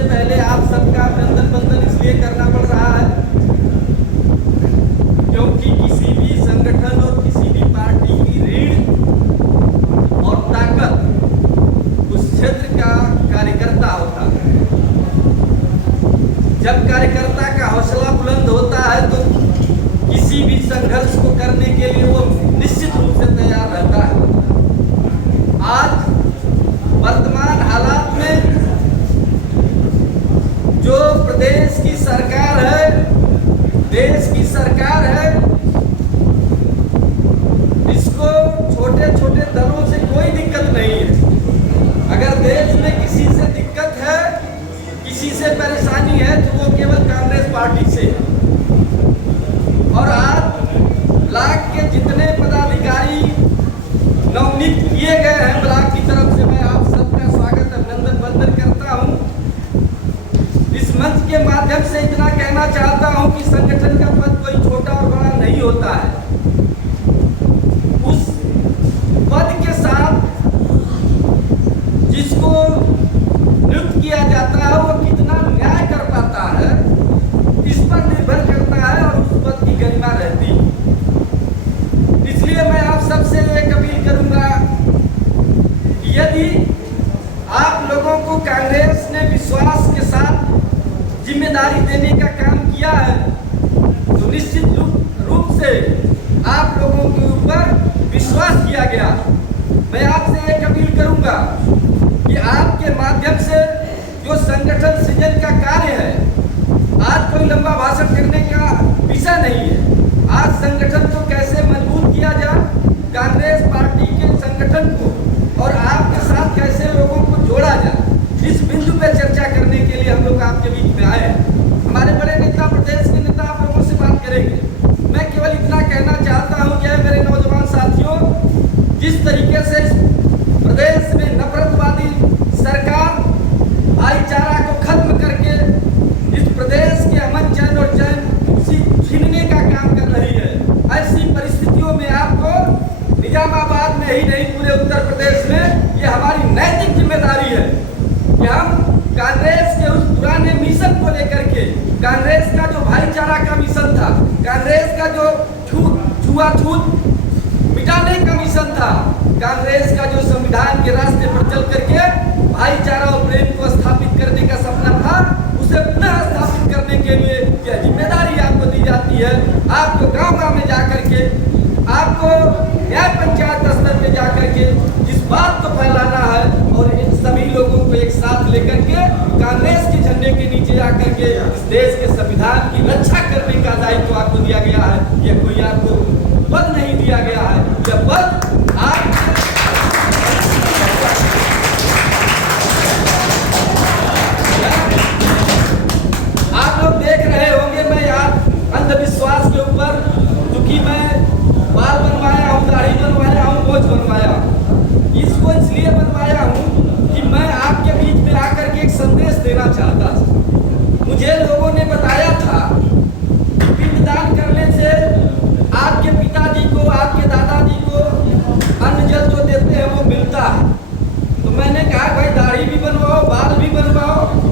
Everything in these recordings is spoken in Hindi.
सबसे पहले आप सबका अभिनंदन बंदन इसलिए करना पड़ रहा है क्योंकि किसी भी संगठन और किसी भी पार्टी की रीढ़ और ताकत उस क्षेत्र का कार्यकर्ता होता है। जब कार्यकर्ता का हौसला बुलंद होता है तो किसी भी संघर्ष को करने के लिए वो निश्चित रूप से तैयार रहता है। आज वर्तमान हालात में जो प्रदेश की सरकार है, देश की सरकार है, इसको छोटे छोटे दलों से कोई दिक्कत नहीं है। अगर देश में किसी से दिक्कत है, किसी से परेशानी है तो वो केवल कांग्रेस पार्टी से है। और आज ब्लॉक के जितने पदाधिकारी नवनियुक्त किए गए हैं ब्लॉक की तरफ से, मैं आप सबका स्वागत अभिनंदन वंदन करता हूं। इस मंच के माध्यम से इतना कहना चाहता हूं कि संगठन का पद कोई छोटा और बड़ा नहीं होता है। उस पद के साथ जिसको नियुक्त किया जाता है वो कितना न्याय कर पाता है, इस पर निर्भर करता है और उस पद की गरिमा रहती है। इसलिए मैं आप सबसे एक अपील करूंगा कि यदि आप लोगों को कांग्रेस ने विश्वास के साथ जिम्मेदारी देने का काम किया है तो निश्चित रूप से आप लोगों के ऊपर विश्वास किया गया। मैं आपसे एक अपील करूंगा कि आपके माध्यम से जो संगठन सृजन का कार्य है, आज कोई लंबा भाषण करने का विषय नहीं है। आज संगठन को कैसे मजबूत किया जाए, कांग्रेस पार्टी के संगठन को और आपके साथ कैसे लोगों को जोड़ा जाए, इस बिंदु पे चर्चा करने के लिए हम लोग आपके बीच में आए हैं। हमारे बड़े नेता, प्रदेश के नेता आप लोगों से बात करेंगे। मैं केवल इतना कहना चाहता हूं कि मेरे नौजवान साथियों, जिस तरीके से प्रदेश में नफरतवादी सरकार भाईचारा को खत्म करके इस प्रदेश के अमन चैन और चैन छीनने का काम कर रही है, ऐसी परिस्थितियों में आपको निजामाबाद में ही नहीं पूरे उत्तर प्रदेश में ये हमारी नैतिक जिम्मेदारी है कि हम कांग्रेस के उस पुराने मिशन को लेकर के, कांग्रेस का जो भाईचारा का मिशन था, कांग्रेस का जो छुआछूत मिटाने का मिशन था, कांग्रेस का जो संविधान के रास्ते पर चल करके भाईचारा और प्रेम को स्थापित करने का सपना था, उसे पुनः स्थापित करने के लिए यह जिम्मेदारी आपको दी जाती है। आपको गांव-गांव में जाकर के, आपको न्याय पंचायत स्तर पे जाकर के इस बात को फैलाना है और इन सभी लोगों को एक साथ लेकर के कांग्रेस के झंडे के नीचे आकर के इस देश के संविधान की रक्षा करने का दायित्व आपको दिया गया है। यह कोई आपको पद नहीं दिया गया है, यह पद आप लोग देख रहे होंगे। मैं यार अंधविश्वास के ऊपर, क्योंकि मैं बाल बनवाया हूँ, दाढ़ी बनवाया हूँ, मोछ बनवाया हूँ, इसको इसलिए बनवाया हूँ कि मैं आपके बीच में आकर के एक संदेश देना चाहता था। मुझे लोगों ने बताया था कि पिंडदान करने से आपके पिताजी को, आपके दादाजी को अन्न जल जो देते हैं वो मिलता है। तो मैंने कहा भाई दाढ़ी भी बनवाओ, बाल भी बनवाओ।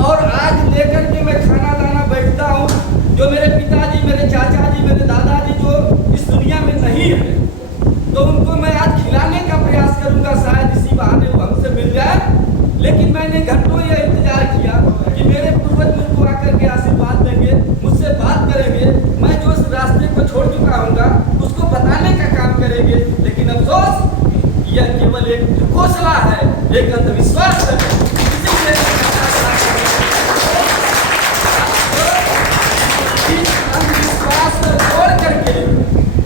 और आज लेकर के मैं खाना दाना बैठता हूँ, जो मेरे पिताजी, मेरे चाचा जी, मेरे दादाजी जो इस दुनिया में नहीं है, तो उनको मैं आज खिलाने का प्रयास करूंगा। शायद इसी बहाने वो हमसे मिल जाए। लेकिन मैंने घंटों ये इंतजार किया कि मेरे पूर्वज मुझको आकर के आशीर्वाद देंगे, मुझसे बात करेंगे, मैं जो इस रास्ते को छोड़ चुका हूँगा उसको बताने का काम करेंगे। लेकिन अफसोस यह केवल एक घोषणा है, एक अंधविश्वास है। अंधविश्वास को छोड़ करके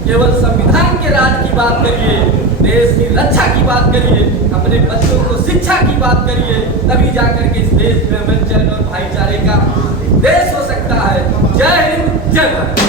केवल संविधान के राज की बात करिए, देश की रक्षा की बात करिए, अपने बच्चों को शिक्षा की बात करिए, तभी जाकर के इस देश में अमन चैन और भाईचारे का देश हो सकता है। जय हिंद, जय भारत।